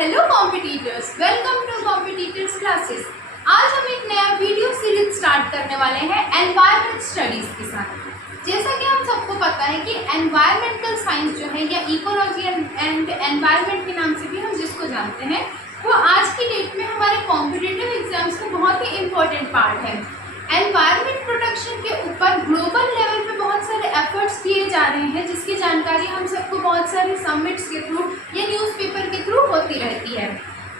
Hello competitors, welcome to competitors classes. आज हम एक नया वीडियो सीरीज स्टार्ट करने वाले हैं एनवायरमेंट स्टडीज के साथ। जैसा कि हम सबको पता है कि एनवायरमेंटल साइंस जो है या इकोलॉजी एंड एनवायरमेंट के नाम से भी हम जिसको जानते हैं, वो आज की डेट में हमारे कॉम्पिटिटिव एग्जाम्स का बहुत ही इम्पोर्टेंट पार्ट है। एनवायरमेंट प्रोटेक्शन के ऊपर ग्लोबल लेवल पे बहुत सारे एफर्ट्स किए जा रहे हैं, जिसकी जानकारी हम सबको बहुत सारे समिट्स के थ्रू या न्यूज़पेपर के थ्रू होती रहती है।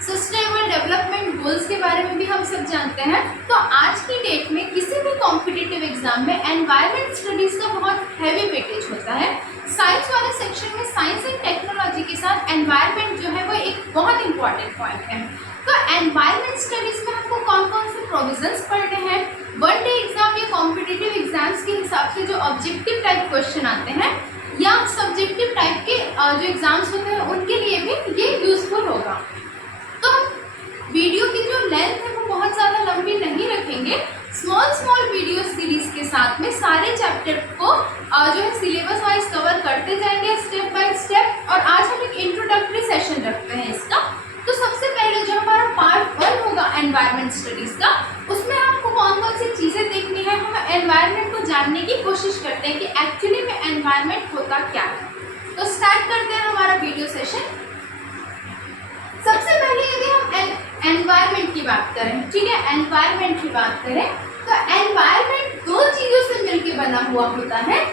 सस्टेनेबल डेवलपमेंट गोल्स के बारे में भी हम सब जानते हैं। तो आज की डेट में किसी भी कॉम्पिटिटिव एग्जाम में एनवायरमेंट स्टडीज़ का बहुत हैवी वेटेज होता है। साइंस वाले सेक्शन में साइंस एंड टेक्नोलॉजी के साथ एनवायरमेंट जो है वो एक बहुत इंपॉर्टेंट पॉइंट है। तो एनवायरमेंट स्टडीज़ में हमको कौन कौन से प्रोविजंस पढ़ने हैं, वन डे एग्जाम या कॉम्पिटिटिव एग्जाम्स के हिसाब से जो ऑब्जेक्टिव टाइप क्वेश्चन आते हैं या सब्जेक्टिव टाइप के जो एग्जाम्स होते हैं उनके लिए भी ये यूजफुल होगा। तो वीडियो की जो लेंथ है वो बहुत ज़्यादा लंबी नहीं रखेंगे। स्मॉल वीडियो सीरीज के साथ में सारे चैप्टर को जो है सिलेबस वाइज कवर करते जाएंगे स्टेप बाय स्टेप। और आज हम एक इंट्रोडक्टरी सेशन रखते हैं इसका। तो सबसे पहले जो हमारा पार्ट 1 होगा एनवायरमेंट स्टडीज़ का, उसमें आपको कौन कौन सी चीज़ें देखनी है, हम एनवायरमेंट को जानने की कोशिश करते हैं कि एक्चुअली में एनवायरमेंट होता क्या है। तो स्टार्ट करते हैं हमारा वीडियो सेशन। सबसे पहले यदि हम एनवायरमेंट की बात करें, ठीक है, एनवायरमेंट की बात करें तो एनवायरमेंट दो चीज़ों से मिलकर बना हुआ होता है,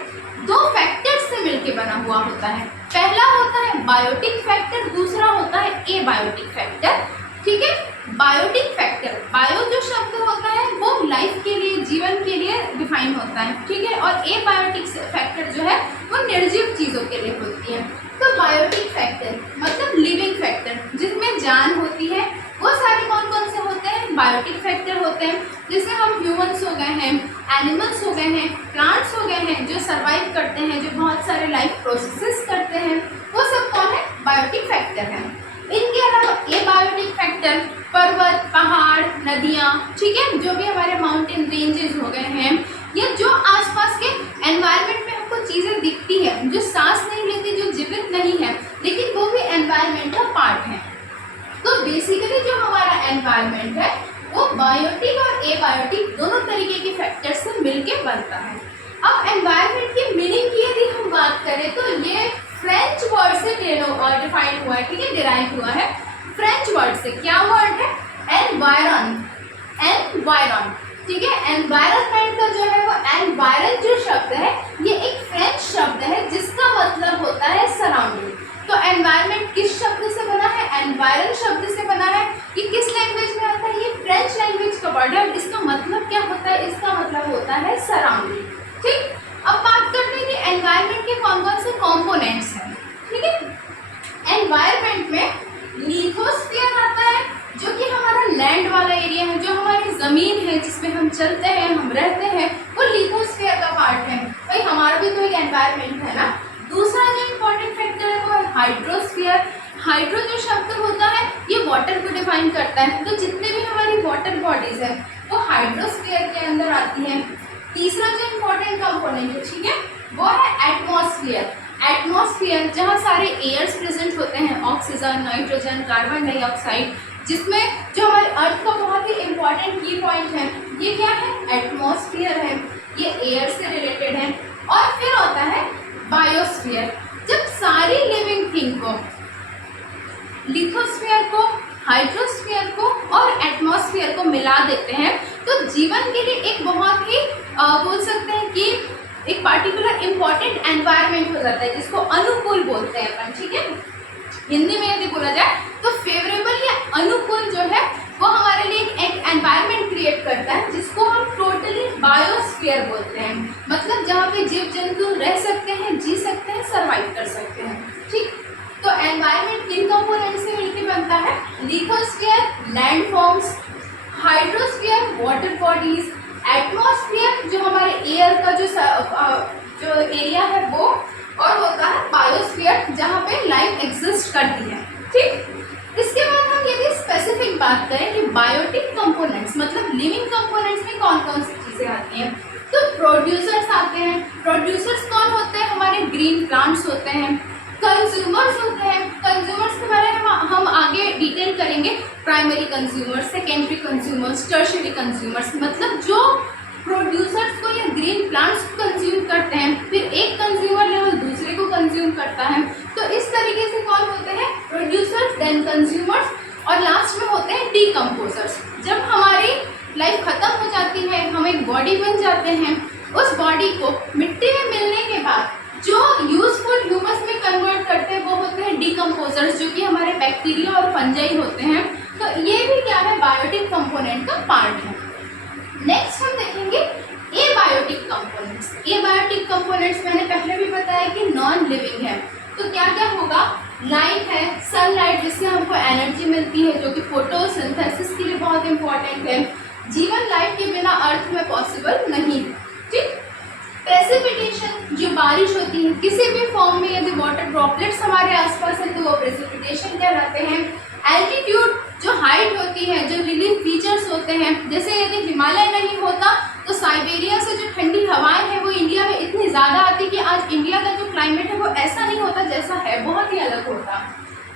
दो फैक्टर्स से मिलकर बना हुआ होता है। पहला होता है बायोटिक फैक्टर, दूसरा होता है एबायोटिक फैक्टर। ठीक है, बायोटिक फैक्टर, बायो जो शब्द होता है वो लाइफ के लिए, जीवन के लिए डिफाइन होता है, ठीक है, और एबायोटिक फैक्टर जो है वो निर्जीव चीज़ों के लिए होती है। तो बायोटिक फैक्टर मतलब लिविंग फैक्टर, जिसमें जान होती है, वो सारे कौन कौन से होते हैं, बायोटिक फैक्टर होते हैं। जैसे हम ह्यूमंस हो गए हैं, एनिमल्स हो गए हैं, प्लांट्स हो गए हैं, जो सर्वाइव करते हैं, जो बहुत सारे लाइफ प्रोसेसेस करते हैं, वो सब कौन है, बायोटिक फैक्टर है। इनके अलावा एबायोटिक फैक्टर पर्वत, पहाड़, नदियाँ, ठीक है, जो भी हमारे माउंटेन रेंजेस हो गए हैं या जो आसपास के एनवायरनमेंट में हमको चीज़ें दिखती है, जो सांस नहीं लेती, जो जीवित नहीं है, लेकिन वो भी एनवायरनमेंट का पार्ट है। तो बेसिकली जो हमारा एनवायरनमेंट है वो बायोटिक और एबायोटिक दोनों तरीके के फैक्टर से मिलके बनता है। अब एनवायरनमेंट की मीनिंग की यदि हम बात करें तो ये फ्रेंच वर्ड से डिफाइन हुआ है, ठीक है, डिराइव हुआ है फ्रेंच वर्ड से। क्या वर्ड है, एनवायरन, एनवायरन, ठीक है। एनवायरनमेंट का जो है वो एनवायरन जो शब्द है ये एक फ्रेंच शब्द है जिसका मतलब होता है सराउंडिंग। तो एनवायरनमेंट किस शब्द से बना है, एनवायरन शब्द से बना है। ये किस लैंग्वेज में आता है, ये फ्रेंच लैंग्वेज का वर्ड है। इसका मतलब क्या होता है, इसका मतलब होता है सराउंडिंग। ठीक, अब बात करते हैं कि एनवायरनमेंट के कौन कौन से कॉम्पोनेंट्स हैं। ठीक है, एनवायरनमेंट में लिथोस्फीयर आता है जो कि हमारा लैंड वाला एरिया है, जो हमारी ज़मीन है जिसमें हम चलते हैं, हम रहते हैं, वो लिथोस्फीयर का पार्ट है। भाई हमारा भी तो एक एनवायरनमेंट है ना। दूसरा जो इम्पोर्टेंट फैक्टर है वो है हाइड्रोस्फीयर। हाइड्रो जो शब्द होता है ये वाटर को डिफाइन करता है। तो जितने भी हमारी वाटर बॉडीज है वो हाइड्रोस्फीयर के अंदर आती हैं। तीसरा जो इम्पोर्टेंट कंपोनेंट है, ठीक है, वो है एटमॉस्फेयर। एटमॉस्फेयर जहाँ सारे एयर्स प्रेजेंट होते हैं, ऑक्सीजन, नाइट्रोजन, कार्बन डाइऑक्साइड, जिसमें जो हमारे अर्थ का बहुत ही इम्पॉर्टेंट की पॉइंट है ये क्या है, एटमॉस्फेयर है, ये एयर से रिलेटेड है। और फिर होता है बायोस्फीयर। जब सारी लिविंग थिंग को, लिथोस्फीयर को, हाइड्रोस्फीयर को और एटमॉस्फेयर को मिला देते हैं तो जीवन के लिए एक बहुत ही बोल सकते हैं कि एक पार्टिकुलर इम्पॉर्टेंट एनवायरनमेंट हो जाता है, जिसको अनुकूल बोलते हैं अपन। ठीक है, हिंदी में यदि बोला जाए तो फेवरेबल या अनुकूल जो है वो हमारे लिए एक एनवायरनमेंट क्रिएट करता है, जिसको हम टोटली बायोस्फीयर बोलते हैं। मतलब जहाँ पे जीव जंतु रह सकते हैं, जी सकते हैं, सर्वाइव कर सकते हैं। ठीक, तो एनवायरनमेंट किन कंपोनेंट से मिलकर बनता है, lithosphere, land forms, hydrosphere, water bodies, atmosphere जो हमारे एयर का जो एरिया है वो, और होता है बायोस्फीयर जहाँ पे लाइफ एग्जिस्ट करती है। ठीक, इसके बाद हम यदि स्पेसिफिक बात करें कि बायोटिक कंपोनेंट्स मतलब लिविंग कंपोनेंट्स में कौन कौन सी चीज़ें आती हैं, तो प्रोड्यूसर्स आते हैं। प्रोड्यूसर्स कौन होते हैं, हमारे ग्रीन प्लांट्स होते हैं। कंज्यूमर्स होते हैं, कंज्यूमर्स के बारे में हम आगे primary consumers, secondary consumers, tertiary consumers, मतलब जो प्रोड्यूसर्स को या ग्रीन प्लांट्स को कंज्यूम करते हैं, फिर एक कंज्यूमर लेवल दूसरे को कंज्यूम करता है। तो इस तरीके से कौन होते हैं? प्रोड्यूसर्स, देन कंज्यूमर्स, और लास्ट में होते हैं डीकम्पोजर्स। जब हमारी लाइफ खत्म हो जाती है, हम एक बॉडी बन जाते हैं, उस बॉडी को मिट्टी में मिलने के बाद जो यूजफुल ह्यूमस में कन्वर्ट करते हैं वो होते हैं डीकम्पोजर्स, जो कि हमारे बैक्टीरिया और फंजाई होते हैं। तो ये भी क्या है? बायोटिक कंपोनेंट का पार्ट है। नेक्स्ट हम देखेंगे एबायोटिक कंपोनेंट्स। एबायोटिक कंपोनेंट्स मैंने पहले भी बताया कि नॉन लिविंग है। तो क्या क्या होगा? लाइट है, सनलाइट जिससे हमको एनर्जी मिलती है, जो कि फोटोसिंथेसिस के लिए बहुत इंपॉर्टेंट है। जीवन लाइट के बिना अर्थ में पॉसिबल नहीं है। ठीक। प्रेसिपिटेशन, जो बारिश होती है किसी भी फॉर्म में, यदि वाटर ड्रॉपलेट्स हमारे आसपास है तो वो प्रेसिपिटेशन कहलाते हैं। एल्टीट्यूड, जो हाइट होती है, जो रिलीफ फीचर्स होते हैं, जैसे यदि हिमालय नहीं होता तो साइबेरिया से जो ठंडी हवाएं हैं वो इंडिया में इतनी ज़्यादा आती कि आज इंडिया का जो क्लाइमेट है वो ऐसा नहीं होता जैसा है, बहुत ही अलग होता।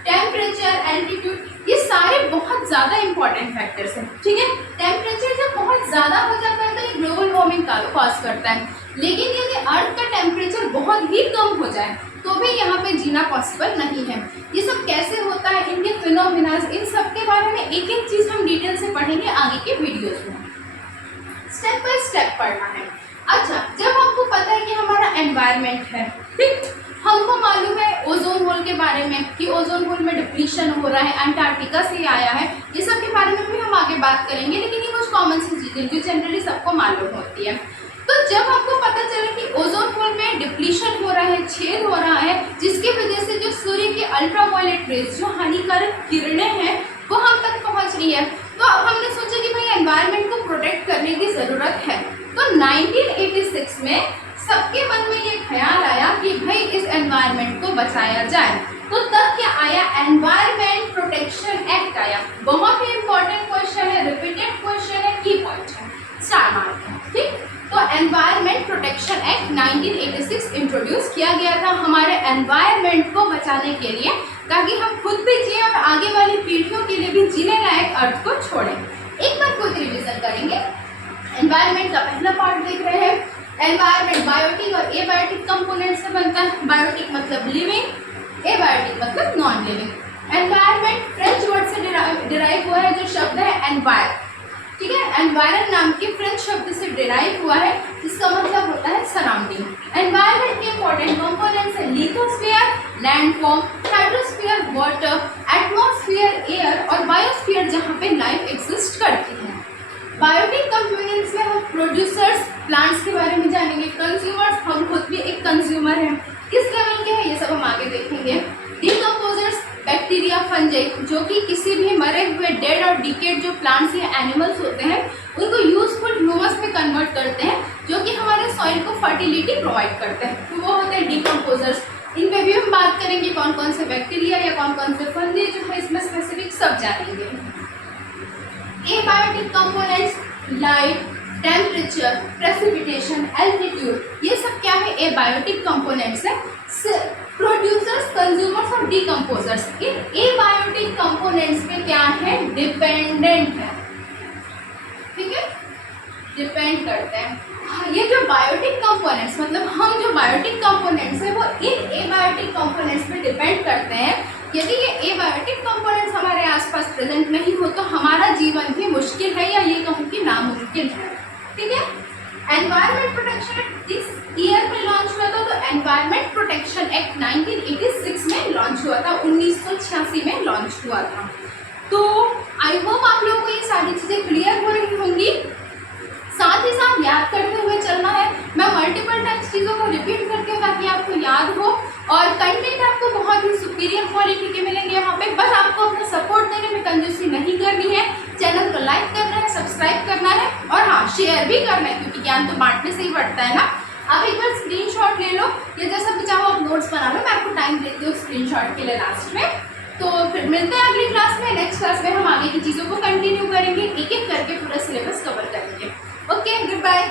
टेम्परेचर, एल्टीट्यूड, ये सारे बहुत ज़्यादा इंपॉर्टेंट फैक्टर्स हैं। ठीक है। टेम्परेचर जब बहुत ज़्यादा हो जाता है तो ये ग्लोबल वार्मिंग कॉज करता है, लेकिन यदि अर्थ का टेम्परेचर बहुत ही कम हो जाए तो भी यहाँ पे जीना पॉसिबल नहीं है। ये सब कैसे होता है, इनके फिनोमिनाज, इन सब के बारे में एक एक चीज़ हम डिटेल से पढ़ेंगे आगे के वीडियोज में। स्टेप बाय स्टेप पढ़ना है। अच्छा, जब हमको पता है कि हमारा एनवायरनमेंट है, ठीक, हमको मालूम है ओजोन होल के बारे में कि ओजोन होल में डिप्लीशन हो रहा है, अंटार्कटिका से आया है, ये सब के बारे में भी हम आगे बात करेंगे, लेकिन ये कुछ कॉमन सी चीज़ें जो जनरली सबको मालूम होती है। तो जब हमको पता चले कि ओजोन होल में डिप्लीशन हो रहा है, छेद हो रहा है, जिसकी वजह से जो सूर्य की अल्ट्रावायलेट रेज, जो हानिकारक किरणें हैं, वो हम तक पहुंच रही है, तो अब हमने सोचा कि भाई एनवायरनमेंट को प्रोटेक्ट करने की ज़रूरत है। तो 1986 में सबके मन में ये ख्याल आया कि भाई इस एनवायरनमेंट को बचाया जाए। तो तब क्या आया? एनवायरनमेंट प्रोटेक्शन एक्ट आया। बहुत ही इंपॉर्टेंट क्वेश्चन है, रिपीटेड क्वेश्चन है, की पॉइंट है, स्टार मार्क है। ठीक। तो एनवायरनमेंट प्रोटेक्शन एक्ट 1986 इंट्रोड्यूस किया गया था हमारे एनवायरनमेंट को बचाने के लिए, ताकि हम खुद भी जिए और आगे वाली पीढ़ियों के लिए भी जीने लायक अर्थ को छोड़ें। एक बार कोई रिवीजन करेंगे। एनवायरनमेंट का पहला पार्ट देख रहे हैं। एनवायरनमेंट बायोटिक और एबायोटिक कंपोनेंट से बनता है। बायोटिक मतलब लिविंग, एबायोटिक मतलब non living. Environment French word से डिराइव हुआ है, जो शब्द है एनवायर। ठीक है। एनवायरन नाम के फ्रेंच शब्द से डिराइव हुआ है, जिसका मतलब होता है सराउंडिंग। एनवायरनमेंट के इंपॉर्टेंट कंपोनेंट्स है lithosphere, landform, hydrosphere water, atmosphere air, और बायोस्फीयर जहाँ पे लाइफ एग्जिस्ट करती है। बायोटिक कंपोनेंट्स में हम प्रोड्यूसर्स, प्लांट्स के बारे में जानेंगे, कंज्यूमर्स, हम खुद भी एक कंज्यूमर हैं, किस लेवल के हैं ये सब हम आगे देखेंगे। डीकम्पोजर्स, बैक्टीरिया, फंजाई, जो कि किसी भी मरे हुए, डेड और डिकेड जो प्लांट्स या एनिमल्स होते हैं उनको यूजफुल ह्यूमस में कन्वर्ट करते हैं, जो कि हमारे सॉइल को फर्टिलिटी प्रोवाइड करते हैं, तो वो होते हैं डीकम्पोजर्स। इन पे भी हम बात करेंगे कौन कौन से बैक्टीरिया या कौन कौन से फंजाई जो है इसमें स्पेसिफिक सब जानेंगे। Abiotic components, light, temperature, precipitation, altitude, ये सब क्या है? एबायोटिक कंपोनेंट्स है। प्रोड्यूसर्स, कंज्यूमर्स और डीकम्पोजर्स, इन एबायोटिक कंपोनेंट्स पे क्या है? डिपेंडेंट है। ठीक है, डिपेंड करते हैं। ये जो बायोटिक कंपोनेंट्स, मतलब हम जो बायोटिक कंपोनेंट्स है वो इन एबायोटिक कंपोनेंट्स पे डिपेंड करते हैं। यदि ये एबायोटिक कंपोनेंट्स हमारे आसपास प्रेजेंट नहीं हो तो हमारा जीवन भी मुश्किल है, या ये कहूँ कि नामुमकिन है। ठीक है। एनवायरनमेंट प्रोटेक्शन एक्ट किस ईयर में लॉन्च हुआ था? तो एनवायरनमेंट प्रोटेक्शन एक्ट 1986 में लॉन्च हुआ था, 1986 में लॉन्च हुआ था। तो आई होप आप लोगों को ये सारी चीज़ें क्लियर हो रही होंगी। साथ ही साथ याद करते हुए चलना है। मैं मल्टीपल टाइम्स चीज़ों को रिपीट करती हूँ ताकि आपको याद हो, और कंटेंट आपको बहुत ही सुपीरियर क्वालिटी के मिलेंगे यहाँ पे। बस आपको अपना सपोर्ट देने में कंजूसी नहीं करनी है, चैनल को लाइक करना है, सब्सक्राइब करना है, और हाँ, शेयर भी करना है, क्योंकि ज्ञान तो बांटने से ही बढ़ता है ना। आप एक बार स्क्रीनशॉट ले लो, या जैसा भी चाहो आप नोट्स बना लो, मैं आपको टाइम देती हूँ स्क्रीनशॉट के लिए लास्ट में। तो फिर मिलते हैं अगली क्लास में। नेक्स्ट क्लास में हम आगे की चीज़ों को कंटिन्यू करेंगे, एक एक करके पूरा सिलेबस कवर करेंगे। Okay, good bye.